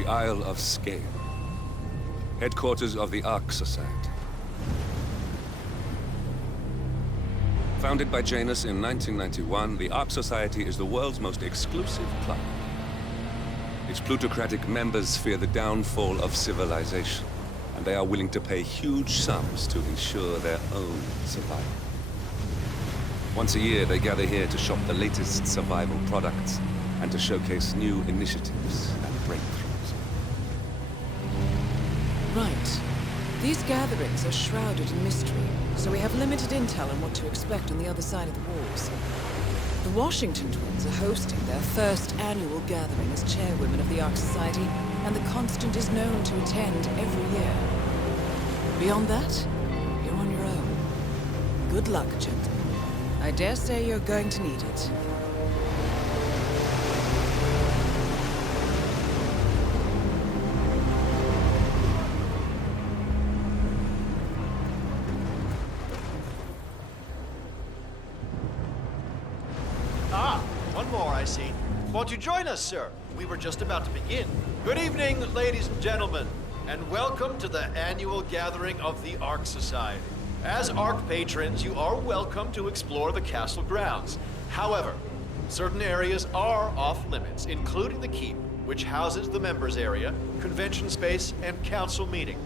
the Isle of Skye, headquarters of the Ark Society. Founded by Janus in 1991, the Ark Society is the world's most exclusive club. Its plutocratic members fear the downfall of civilization, and they are willing to pay huge sums to ensure their own survival. Once a year, they gather here to shop the latest survival products and to showcase new initiatives and breakthroughs. Right. These gatherings are shrouded in mystery, so we have limited intel on what to expect on the other side of the walls. The Washington twins are hosting their first annual gathering as chairwomen of the Ark Society, and the Constant is known to attend every year. Beyond that, you're on your own. Good luck, gentlemen. I dare say you're going to need it. One more, I see. Won't you join us, sir? We were just about to begin. Good evening, ladies and gentlemen, and welcome to the annual gathering of the Ark Society. As Ark patrons, you are welcome to explore the castle grounds. However, certain areas are off limits, including the keep, which houses the members area, convention space, and council meeting.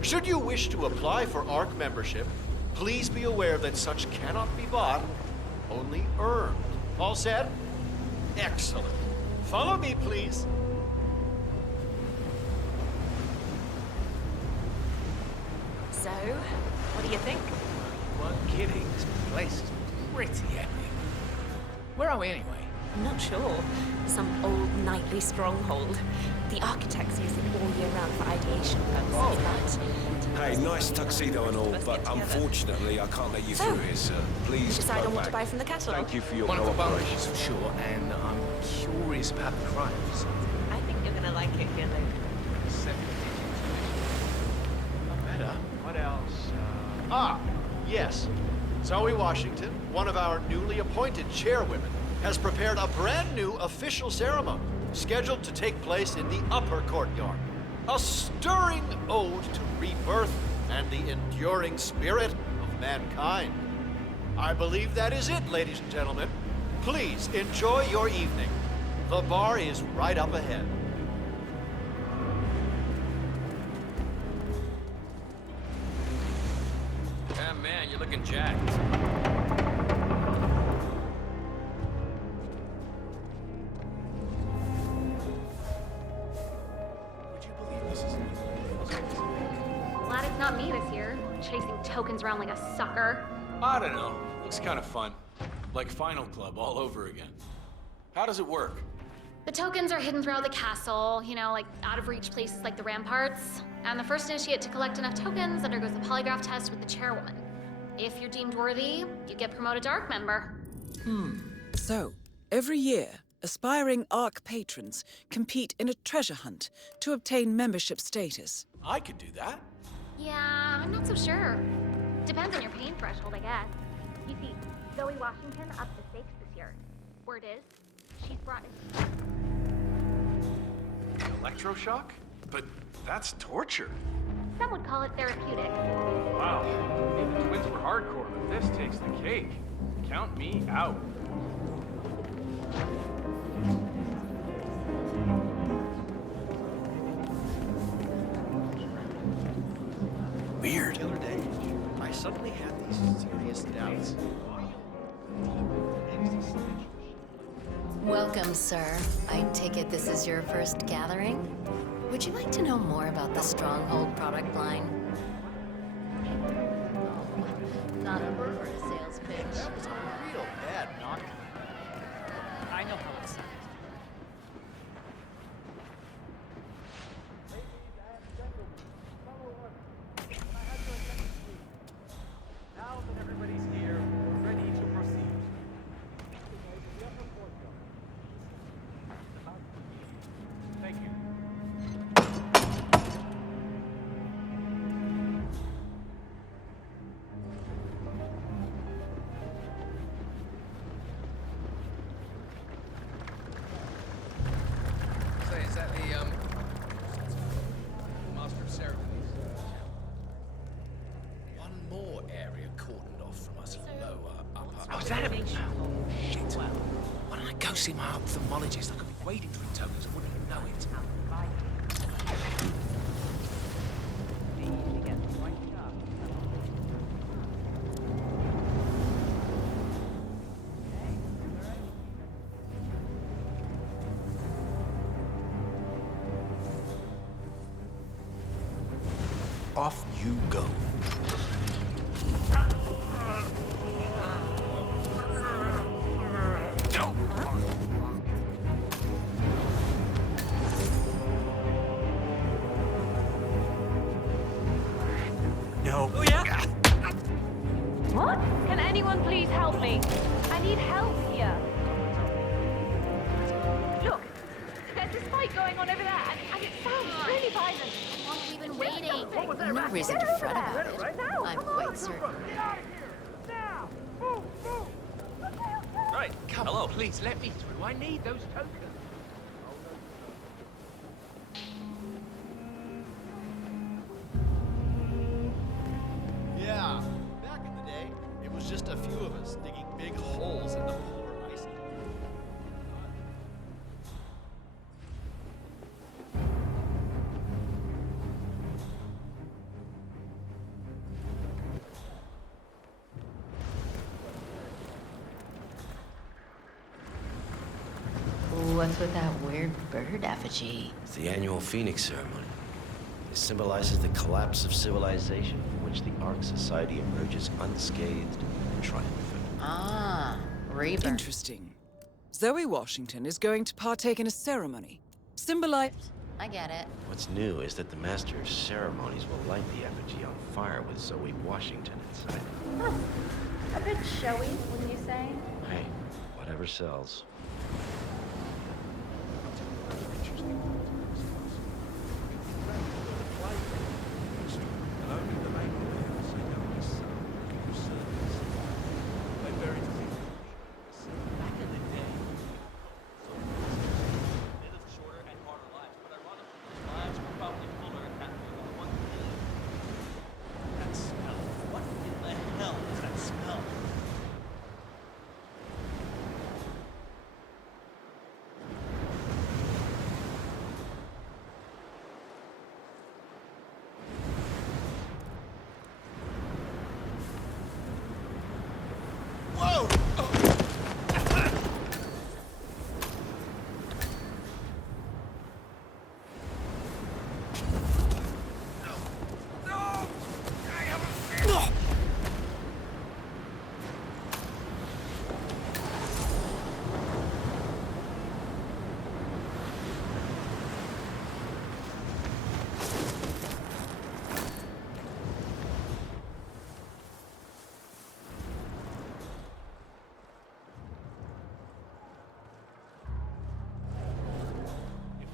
Should you wish to apply for Ark membership, please be aware that such cannot be bought, only earned. All set? Excellent. Follow me, please. So, what do you think? Well, kidding. This place is pretty epic. Where are we anyway? I'm not sure. Some old knightly stronghold. The architects use it all year round for ideation purposes, but... Hey, nice tuxedo and all, but unfortunately I can't let you through here, sir. Please decide go on what to back. buy from the catalogue. Thank you for your One of the cooperation. bunkers, for sure, and I'm curious about the crimes. I think you're gonna like it here, Luke. Better. What else? Yes. Zoe Washington, one of our newly appointed chairwomen, has prepared a brand new official ceremony scheduled to take place in the upper courtyard. A stirring ode to rebirth and the enduring spirit of mankind. I believe that is it, ladies and gentlemen. Please enjoy your evening. The bar is right up ahead. Yeah, man, you're looking jacked. Glad it's not me this year, chasing tokens around like a sucker. I don't know. Looks kind of fun. Like Final Club all over again. How does it work? The tokens are hidden throughout the castle, you know, like out of reach places like the ramparts. And the first initiate to collect enough tokens undergoes a polygraph test with the chairwoman. If you're deemed worthy, you get promoted to Ark member. So, every year, aspiring Ark patrons compete in a treasure hunt to obtain membership status. I could do that. Yeah, I'm not so sure. Depends on your pain threshold, I guess. You see, Zoe Washington upped the stakes this year. Word is, she's brought Electroshock? But that's torture. Some would call it therapeutic. Wow, the twins were hardcore, but this takes the cake. Count me out. Weird. The other day, I suddenly had these serious doubts. Welcome, sir. I take it this is your first gathering? Would you like to know more about the Stronghold product line? Not a word for a sales pitch. That was a real bad knock. I know how it sounds. Now that everybody's here, we're ready to proceed. Thank you. is that a... Shit. Why don't I go see my ophthalmologist? I could be wading through tokens and wouldn't even know it. Off you go. No. Oh, yeah? What? Can anyone please help me? I need help here. Look, there's this fight going on over there, and it sounds really violent. How long have we been waiting? No reason to fret about it. I'm quite certain. Right, come on, please, let me through. I need those tokens. Yeah, back in the day, it was just a few of us digging big holes in the polar ice. What's with that weird bird effigy? It's the annual Phoenix ceremony. It symbolizes the collapse of civilization from which the Ark Society emerges unscathed and triumphant. Ah, rebirth. Interesting. Zoe Washington is going to partake in a ceremony. Symbolize... I get it. What's new is that the Master of Ceremonies will light the effigy on fire with Zoe Washington inside. Huh. A bit showy, wouldn't you say? Hey, whatever sells.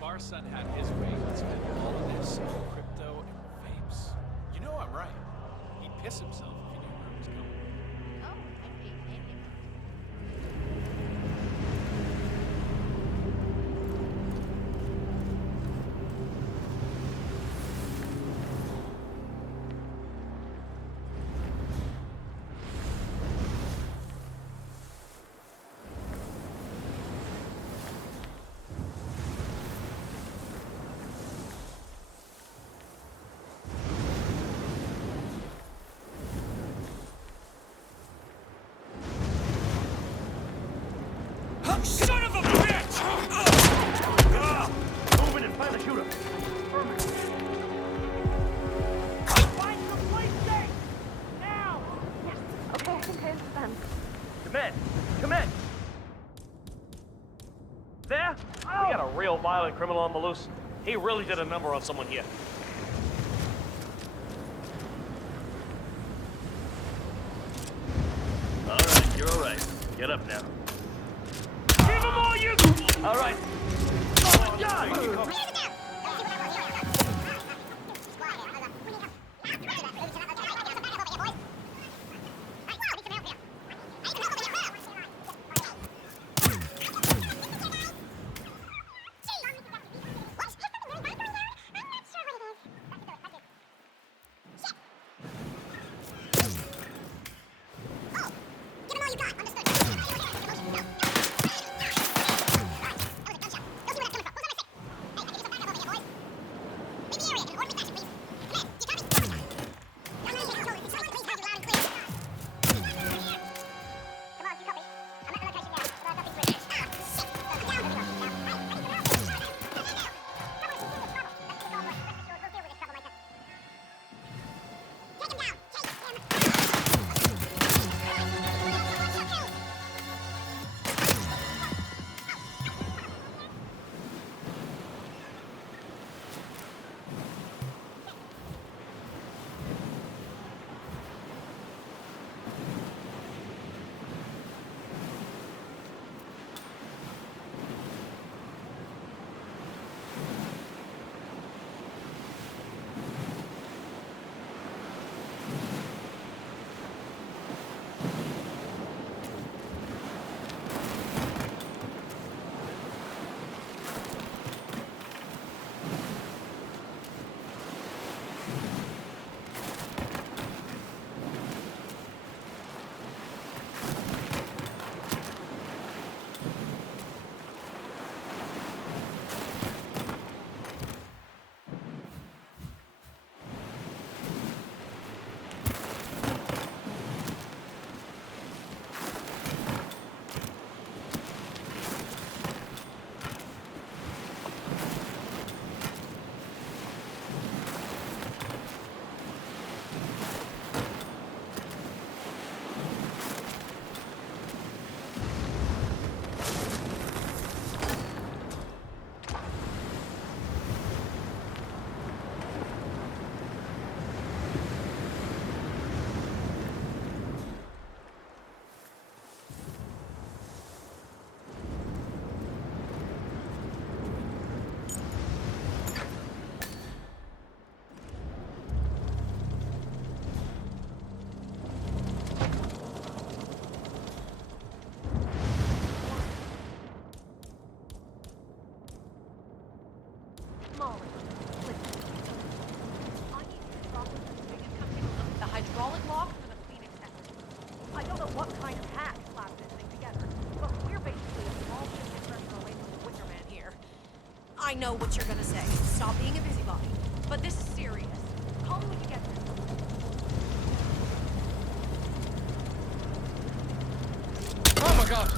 Our son had his way, he'd spend all of this on crypto and vapes. You know I'm right. He'd piss himself if he knew where it was going. Oh, maybe. Son of a bitch! Move in and find the shooter. Find some place safe! Now! Yes. Okay, I think I understand. Come in! There? We got a real violent criminal on the loose. He really did a number on someone here. All right, you're all right. Get up now. Give him all you... All right. Oh, God! Give him all you got, understood. task slap this thing together. But we're basically a small shifted pressure away from the Wicker Man here. I know what you're gonna say. Stop being a busybody. But this is serious. Call me when you get there. Oh my god!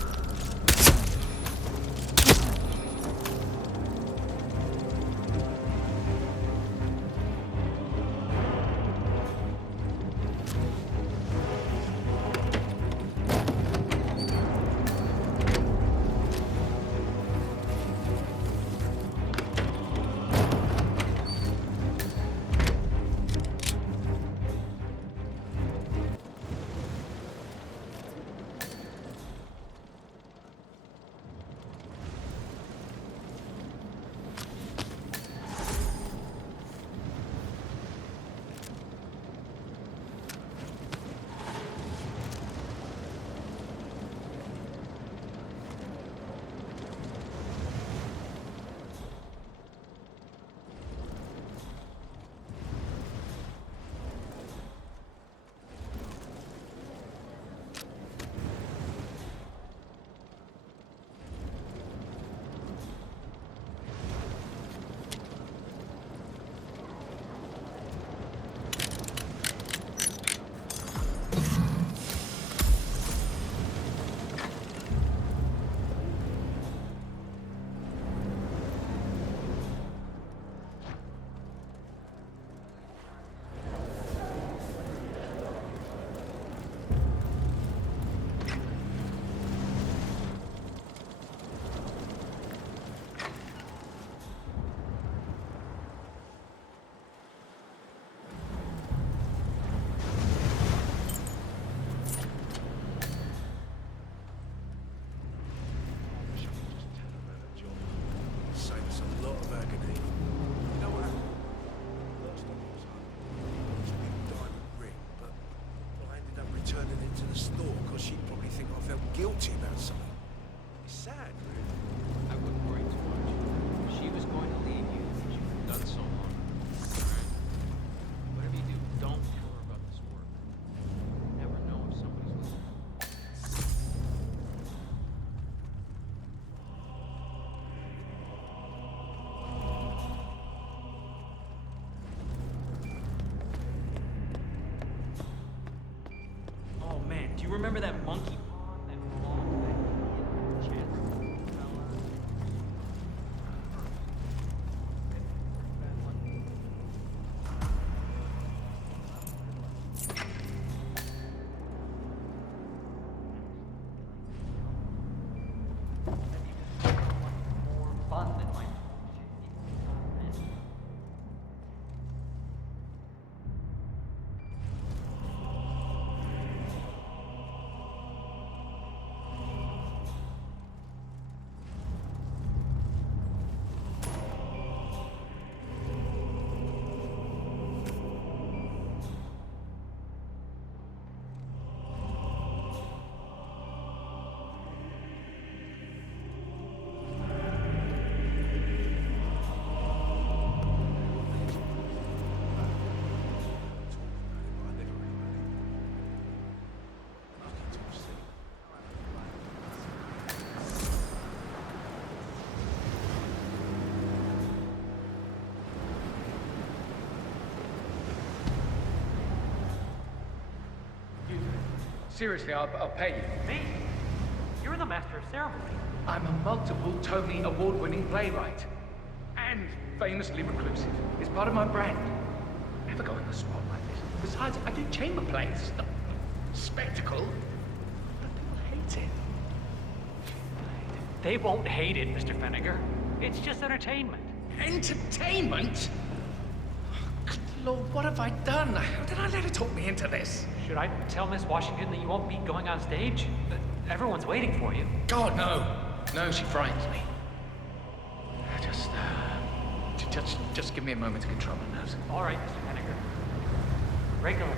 Turning into the store because she'd probably think I felt guilty about something. It's sad, really. I wouldn't worry too much. She was going to leave you if you've done so long. Alright? Whatever you do, don't tell her about this work. You never know if somebody's listening. Oh man, do you remember that monkey pond that belonged to that chat room fella? More fun than my Seriously, I'll pay you. Me? You're the master of ceremony. I'm a multiple Tony award-winning playwright. And famously reclusive. It's part of my brand. Never go in the spot like this. Besides, I do chamber plays. Spectacle. But people hate it. They won't hate it, Mr. Fenniger. It's just entertainment. Entertainment? Good Lord, what have I done? How did I let her talk me into this? Should I tell Miss Washington that you won't be going on stage? Everyone's waiting for you. God, no. No, she frightens me. Just give me a moment to control my nerves. All right, Mr. Fenniger. Regular.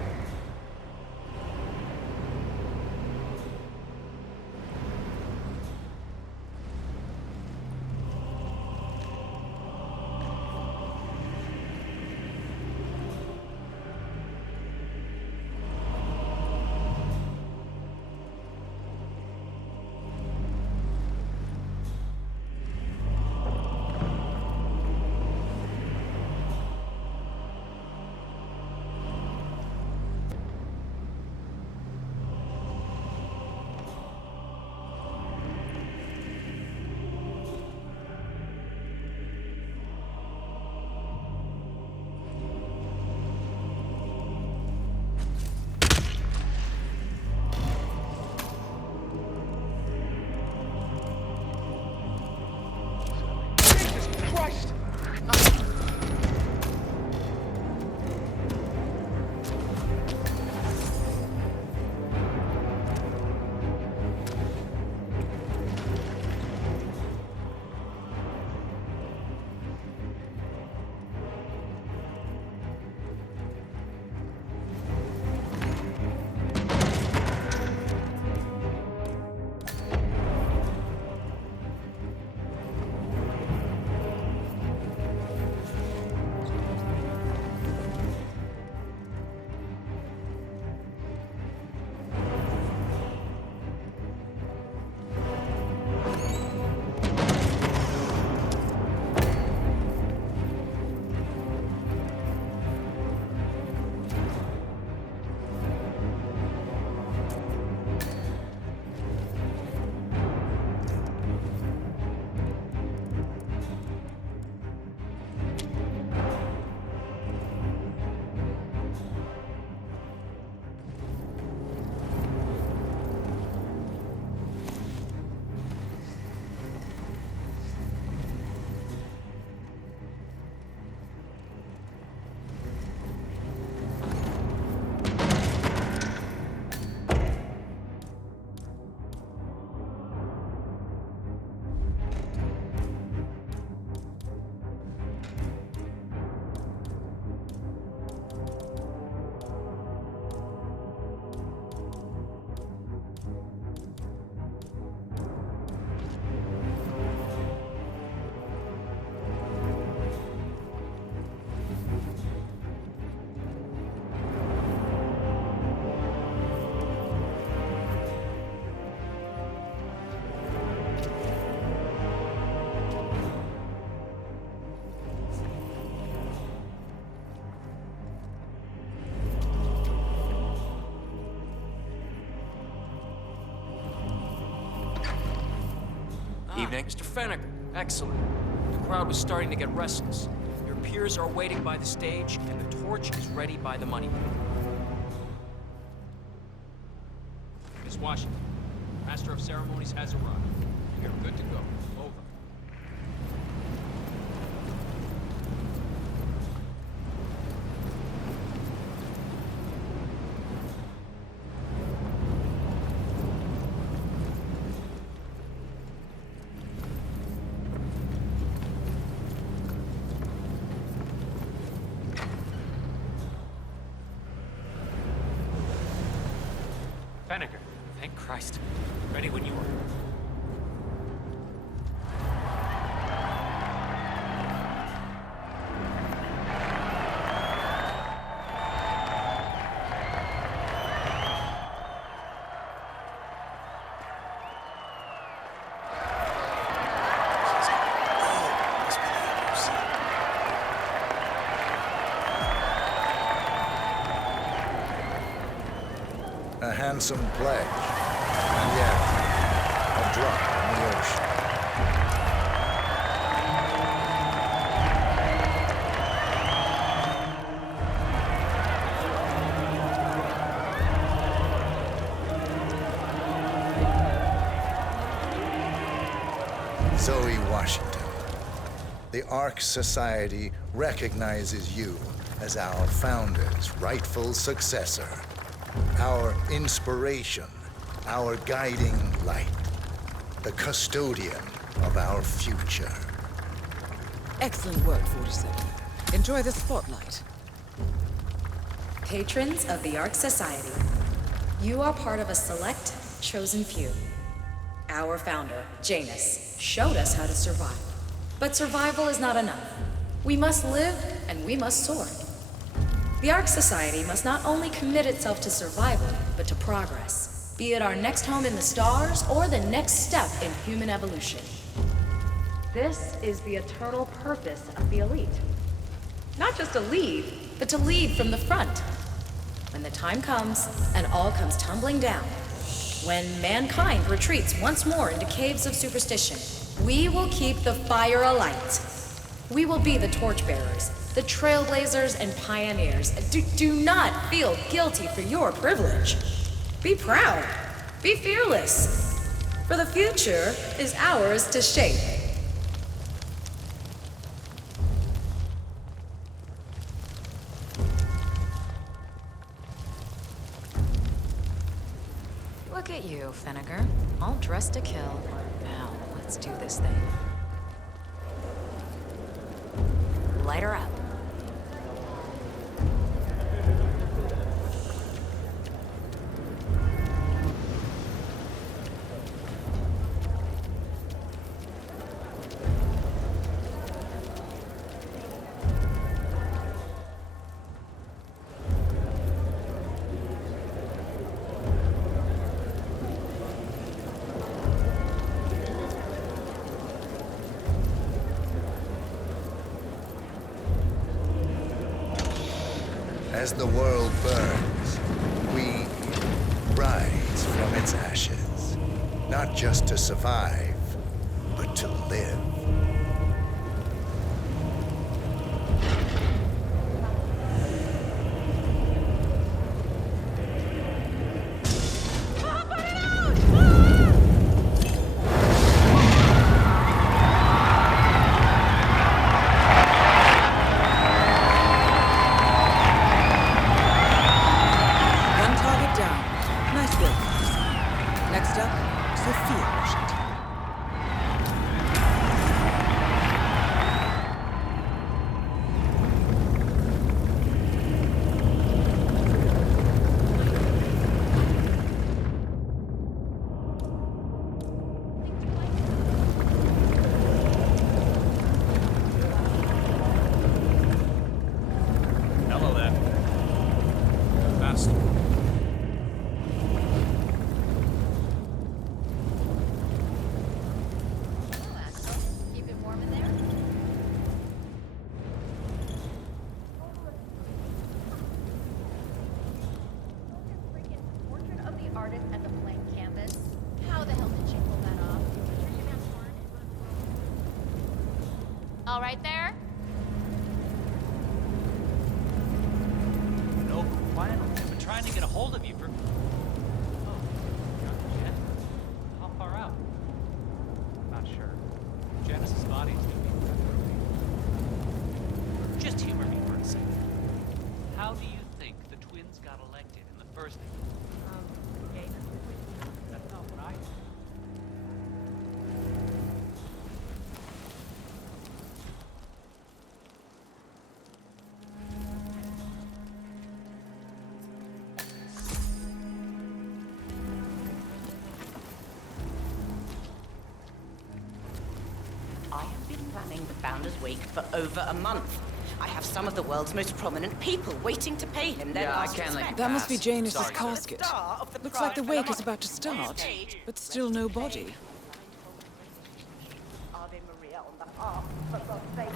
Evening. Mr. Fenneker, excellent. The crowd was starting to get restless. Your peers are waiting by the stage, and the torch is ready by the money pit. Miss Washington, Master of Ceremonies has arrived. You're good to go. Over. Fenneker. Thank Christ. Ready when you are. A handsome pledge, and yet a drop in the ocean. Zoe Washington, the Ark Society recognizes you as our founder's rightful successor. Our inspiration, our guiding light, the custodian of our future. Excellent work, 47. Enjoy the spotlight. Patrons of the Ark Society, you are part of a select, chosen few. Our founder, Janus, showed us how to survive. But survival is not enough. We must live and we must soar. The Ark Society must not only commit itself to survival, but to progress, be it our next home in the stars or the next step in human evolution. This is the eternal purpose of the elite. Not just to lead, but to lead from the front. When the time comes and all comes tumbling down, when mankind retreats once more into caves of superstition, we will keep the fire alight. We will be the torchbearers, the trailblazers and pioneers. Do not feel guilty for your privilege. Be proud. Be fearless. For the future is ours to shape. Look at you, Fenneker. All dressed to kill. Now, let's do this thing. Light her up. As the world burns, we rise from its ashes, not just to survive, but to live. All right there? No, finally. I've been trying to get a hold of you for... Oh, Jen? How far out? Not sure. Janice's body is gonna be early. Just humor me for a second. How do you think the twins got elected in the first... That's not what I... I have been planning the Founders Week for over a month. I have some of the world's most prominent people waiting to pay him their last respect. That must be Janus's Sorry. casket. Star of the Looks like the Pride wake is about to start, but still no body. Ave Maria on the harp, for God's sake.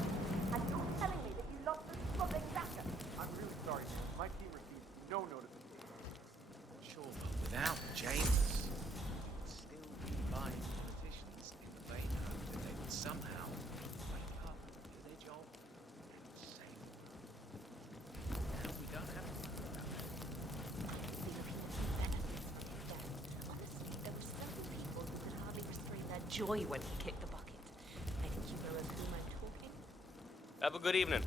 And you're telling me that you lost the throbbing jacket? I'm really sorry, man. My team received no notification. Sure, but without James, still be buying politicians in the vein of that they would somehow wake up and do their job and save. Now we don't have to worry about that. Honestly, there were several people who could hardly restrain their joy when he kicked the bucket. I think you know of whom I'm talking. Have a good evening.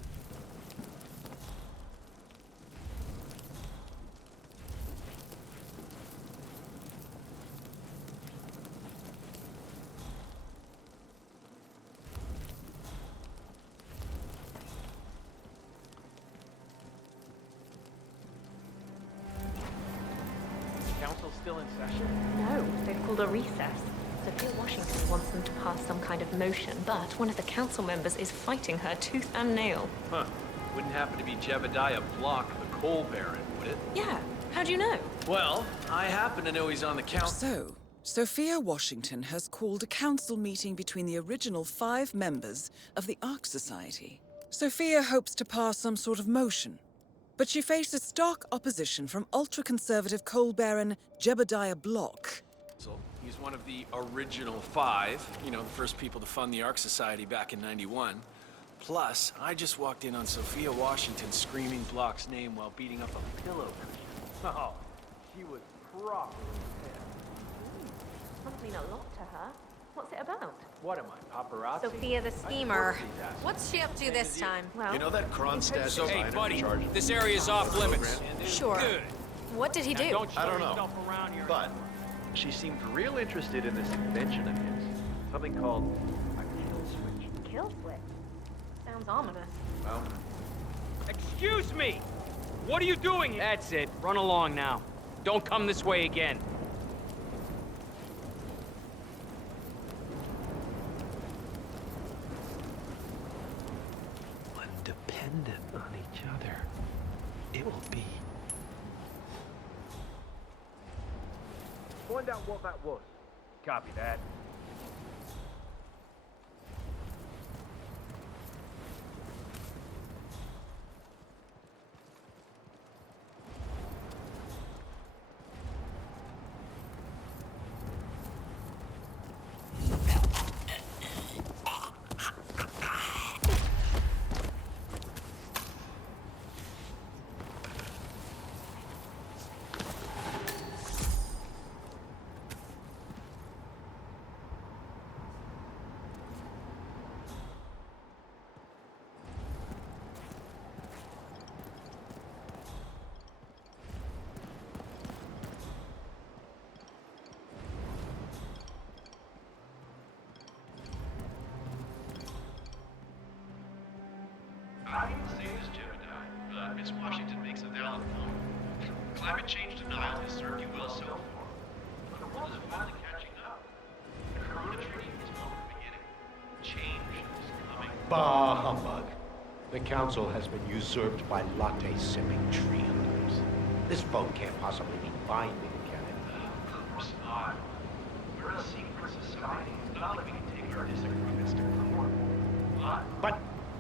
Council's still in session? No, they've called a recess. Sophia Washington wants them to pass some kind of motion, but one of the council members is fighting her tooth and nail. Huh. Wouldn't happen to be Jebediah Block, the coal baron, would it? Yeah, how'd you know? Well, I happen to know he's on the council. So, Sophia Washington has called a council meeting between the original 5 members of the Ark Society. Sophia hopes to pass some sort of motion, but she faces stark opposition from ultra-conservative coal baron Jebediah Block. He's one of the original 5, you know, the first people to fund the Ark Society back in '91. Plus, I just walked in on Sophia Washington screaming Block's name while beating up a pillow cushion. Oh, she was properly pissed. Must mean a lot to her. What's it about? What am I, paparazzi? Sophia the schemer. What's she up to this time? Well, You know that Kronstadt So, hey, designer buddy, in charge of this area is off limits. Sure. Good. What did he do? I don't know, But she seemed real interested in this invention of his. Something called a kill switch. Kill switch. Sounds ominous. Well, Excuse me! What are you doing here? That's it. Run along now. Don't come this way again. When dependent on each other, it will be. find out what that was. Copy that. I didn't say this, Jebediah, but Miss Washington makes a valid point. Climate change denial has served you well so far. But the world is finally catching up. The Corona Treaty is only the beginning. Change is coming. Bah humbug. The council has been usurped by latte-sipping tree huggers. This vote can't possibly be binding, can it? Of course not. We're a secret society. It's not like we can take our disagreements to court. But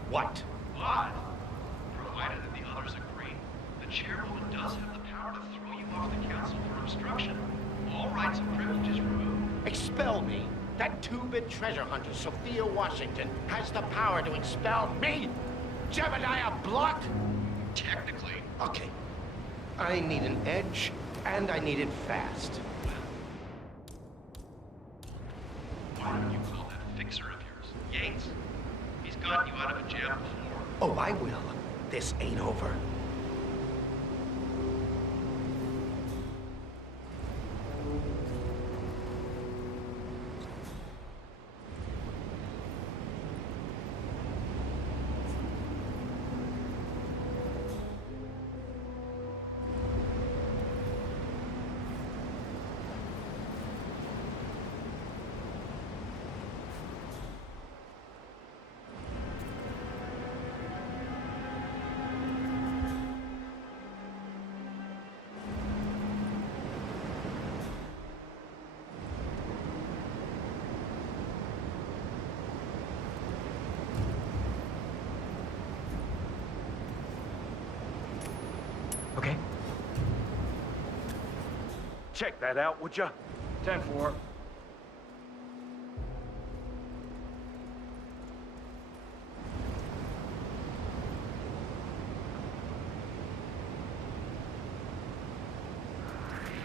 what? But, provided that the others agree, the chairwoman does have the power to throw you off the council for obstruction. All rights and privileges removed. Expel me? That two-bit treasure hunter, Sophia Washington, has the power to expel me, Jebediah Block? Technically. Okay. I need an edge, and I need it fast. Why don't you call that fixer of yours? Yates? He's gotten you out of a jam before. Oh, I will. This ain't over. Okay. Check that out, would ya? 10-4.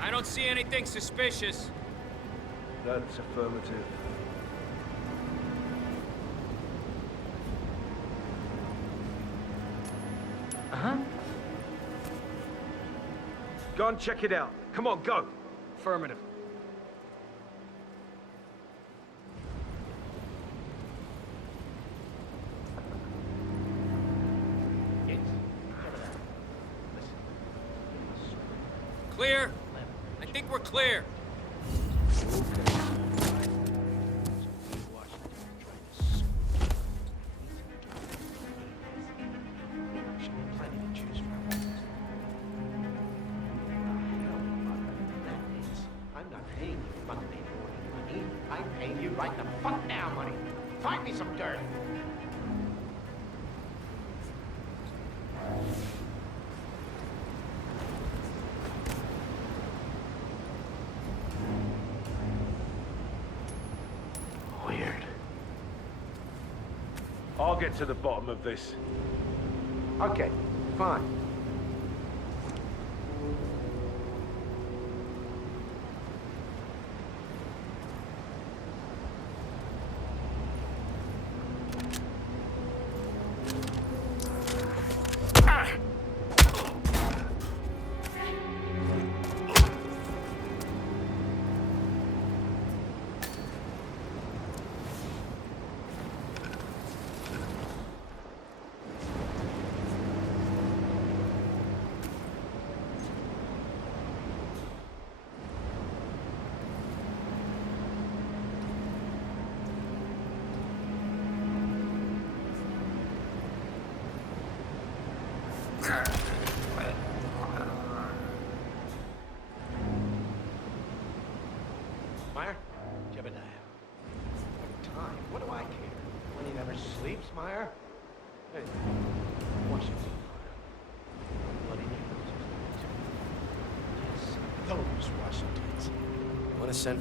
I don't see anything suspicious. That's affirmative. Uh-huh. Go and check it out. Come on, go. Affirmative. Clear? I think we're clear. I'm not paying you Monday morning money. I'm paying you right the fuck now money. Find me some dirt. Weird. I'll get to the bottom of this. Okay, fine. Meyer? Jebediah. What time? What do I care? When he never sleeps, Meyer? Hey, Washington. Bloody Yes, those Washingtons. Want to send...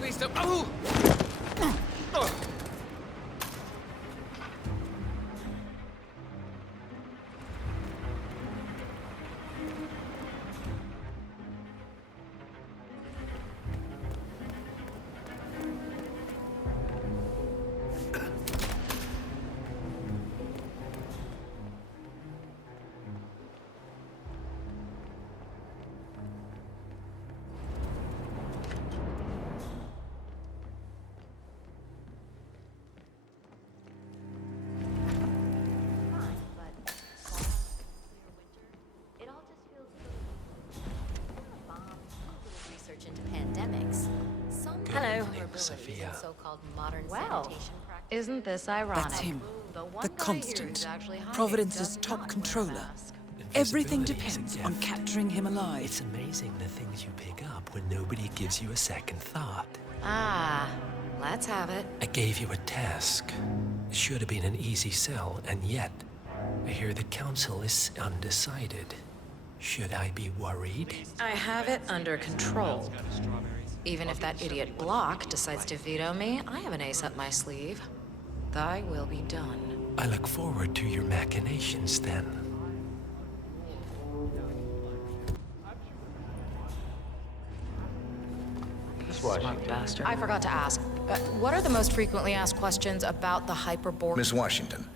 Please don't. Oh! in so-called modern Well, sanitation practices. isn't this ironic? That's him. The one The guy here Constant. who's actually hired Providence's does top not controller. wear a mask. Everything Invisibility's a depends on gift. capturing him alive. It's amazing the things you pick up when nobody gives you a second thought. Ah, let's have it. I gave you a task. Should have been an easy sell, and yet, I hear the council is undecided. Should I be worried? I have it under control. Even if that idiot Block decides to veto me, I have an ace up my sleeve. Thy will be done. I look forward to your machinations then. Smart bastard. I forgot to ask. What are the most frequently asked questions about the Hyperborean? Miss Washington,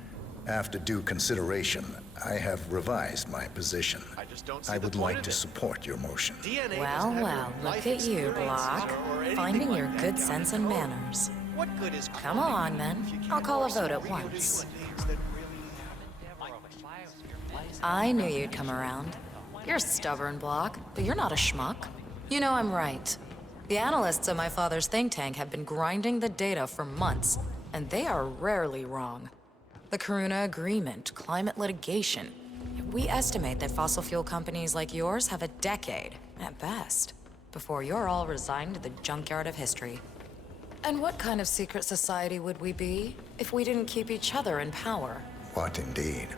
after due consideration, I have revised my position. I would like to support your motion. Well, look at you, Block. Finding your good sense and manners. What good is Come along, then. I'll call a vote at once. I knew you'd come around. You're stubborn, Block, but you're not a schmuck. You know I'm right. The analysts of my father's think tank have been grinding the data for months, and they are rarely wrong. The Karuna Agreement, climate litigation. We estimate that fossil fuel companies like yours have a decade, at best, before you're all resigned to the junkyard of history. And what kind of secret society would we be if we didn't keep each other in power? What indeed?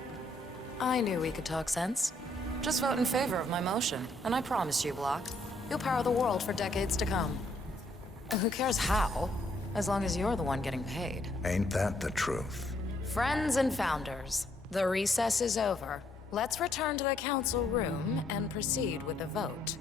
I knew we could talk sense. Just vote in favor of my motion, and I promise you, Block, you'll power the world for decades to come. And who cares how, as long as you're the one getting paid. Ain't that the truth? Friends and founders, the recess is over. Let's return to the council room and proceed with the vote.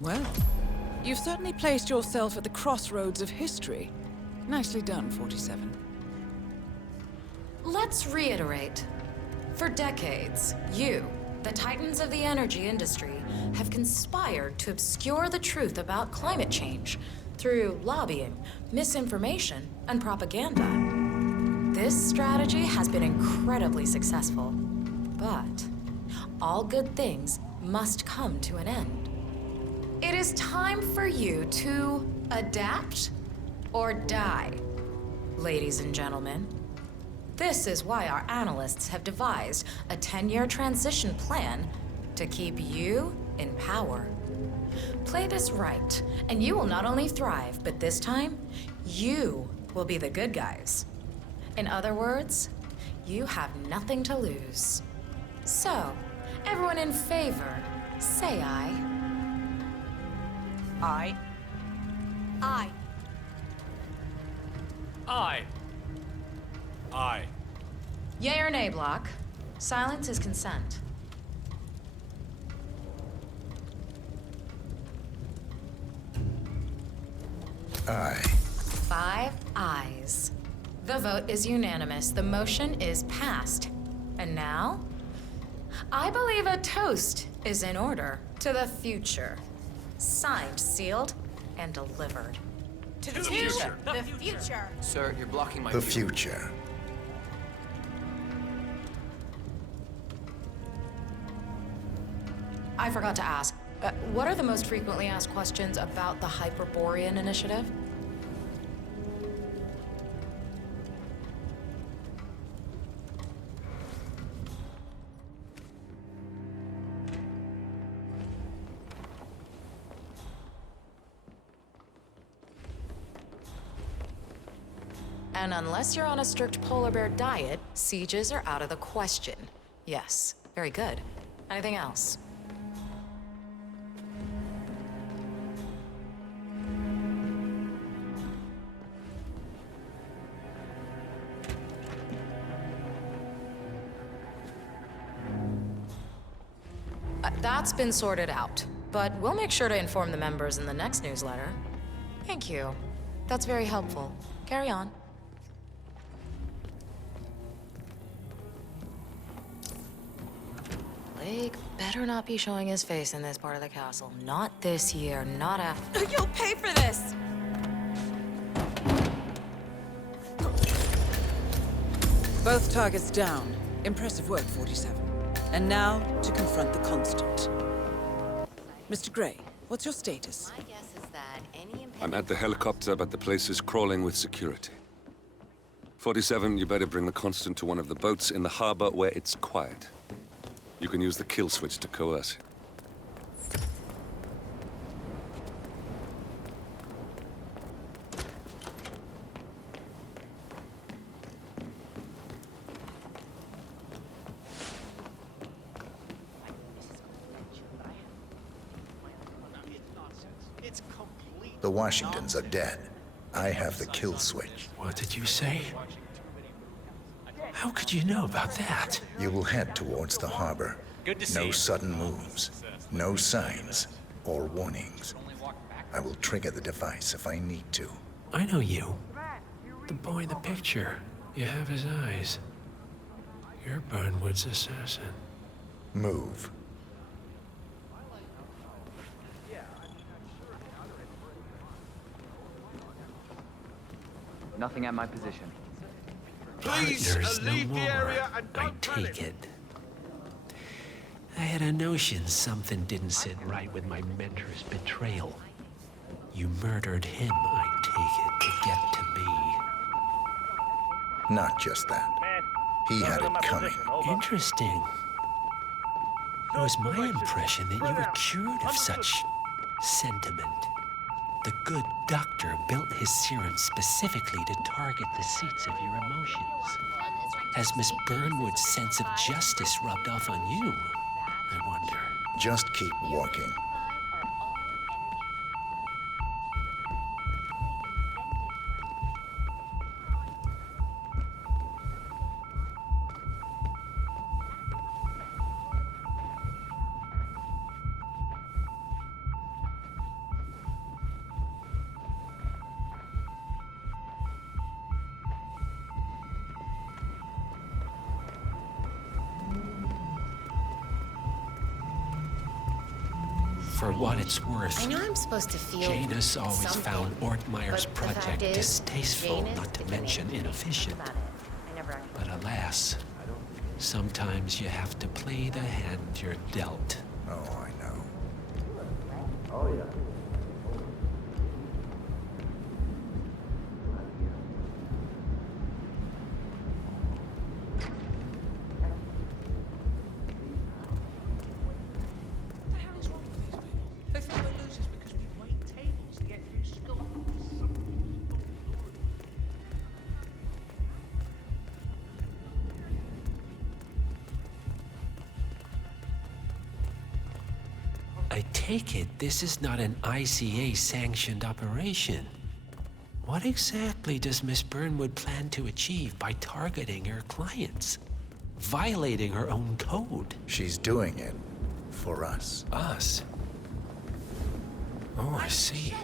Well, you've certainly placed yourself at the crossroads of history. Nicely done, 47. Let's reiterate. For decades, you, the titans of the energy industry, have conspired to obscure the truth about climate change through lobbying, misinformation, and propaganda. This strategy has been incredibly successful, but all good things must come to an end. It is time for you to adapt or die, ladies and gentlemen. This is why our analysts have devised a 10-year transition plan to keep you in power. Play this right, and you will not only thrive, but this time, you will be the good guys. In other words, you have nothing to lose. So, everyone in favor, say aye. Aye. Aye. Aye. Aye. Yay or nay, Block? Silence is consent. Aye. 5 ayes. The vote is unanimous. The motion is passed. And now, I believe a toast is in order to the future. Signed, sealed, and delivered. To the future. The future. Sir, you're blocking my The view. future. I forgot to ask. What are the most frequently asked questions about the Hyperborean initiative? And unless you're on a strict polar bear diet, sieges are out of the question. Yes, very good. Anything else? That's been sorted out, but we'll make sure to inform the members in the next newsletter. Thank you. That's very helpful. Carry on. Blake better not be showing his face in this part of the castle. Not this year, not after. You'll pay for this! Both targets down. Impressive work, 47. And now, to confront the Constant. Mr. Gray, what's your status? My guess is that any I'm at the helicopter, but the place is crawling with security. 47, you better bring the Constant to one of the boats in the harbor where it's quiet. You can use the kill switch to coerce it. The Washingtons are dead. I have the kill switch. What did you say? How could you know about that? You will head towards the harbor. Good to see No you. sudden moves, no signs or warnings. I will trigger the device if I need to. I know you. The boy in the picture. You have his eyes. You're Burnwood's assassin. Move. Nothing at my position. Partners no more, I take it. I had a notion something didn't sit right with my mentor's betrayal. You murdered him, I take it, to get to me. Not just that. He had it coming. Interesting. It was my impression that you were cured of such sentiment. The good doctor built his serum specifically to target the seats of your emotions. Has Miss Burnwood's sense of justice rubbed off on you? I wonder. Just keep walking. For what it's worth, I know I'm supposed to feel Janus always something, found Ortmeyer's but the fact project is, distasteful, Janus not to did mention anything inefficient. about it. I never But alas, sometimes you have to play the hand you're dealt. Oh, I know. Oh, yeah. They think we're losers because we wait tables to get through school. I take it this is not an ICA-sanctioned operation. What exactly does Miss Burnwood plan to achieve by targeting her clients? Violating her own code? She's doing it for us. Us? Oh, I see.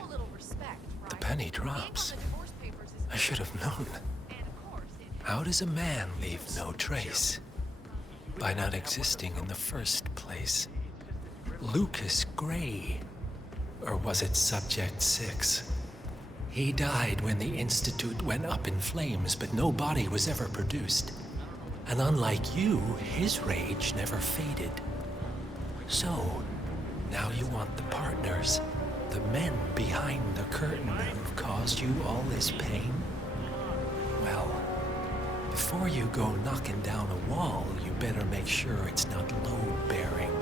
The penny drops. I should have known. How does a man leave no trace? By not existing in the first place. Lucas Gray. Or was it Subject 6? He died when the Institute went up in flames, but no body was ever produced. And unlike you, his rage never faded. So, now you want the partners, the men behind the curtain who've caused you all this pain? Well, before you go knocking down a wall, you better make sure it's not load-bearing.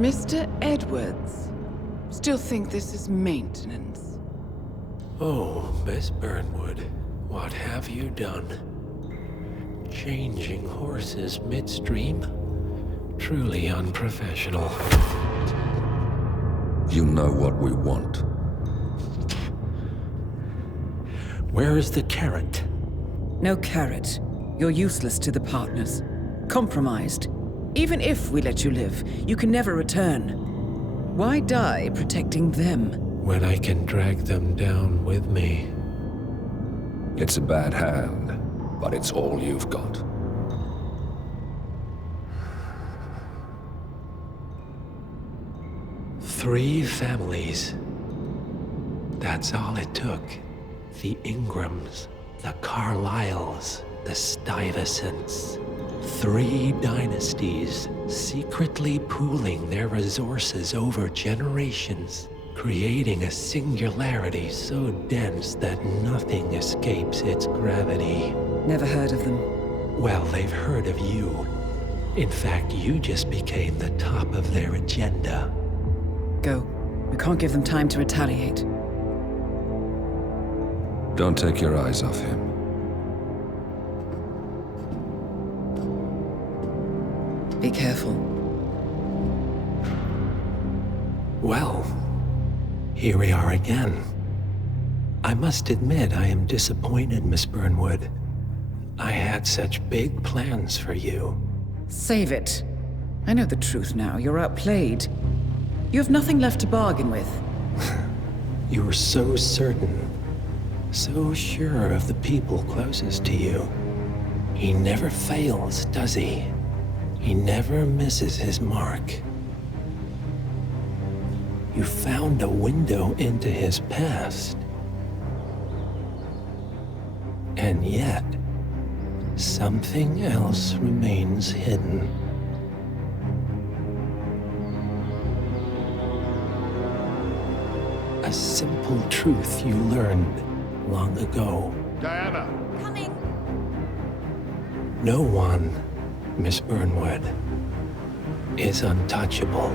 Mr. Edwards, still think this is maintenance? Oh, Miss Burnwood, what have you done? Changing horses midstream? Truly unprofessional. You know what we want. Where is the carrot? No carrot. You're useless to the partners. Compromised. Even if we let you live, you can never return. Why die protecting them? When I can drag them down with me. It's a bad hand, but it's all you've got. Three families. That's all it took. The Ingrams, the Carlyles, the Stuyvesants. 3 dynasties secretly pooling their resources over generations, creating a singularity so dense that nothing escapes its gravity. Never heard of them. Well, they've heard of you. In fact, you just became the top of their agenda. Go. We can't give them time to retaliate. Don't take your eyes off him. Be careful. Well, here we are again. I must admit I am disappointed, Miss Burnwood. I had such big plans for you. Save it. I know the truth now. You're outplayed. You have nothing left to bargain with. You were so certain, so sure of the people closest to you. He never fails, does he? He never misses his mark. You found a window into his past. And yet, something else remains hidden. A simple truth you learned long ago. Diana! Coming! No one, Miss Burnwood, is untouchable.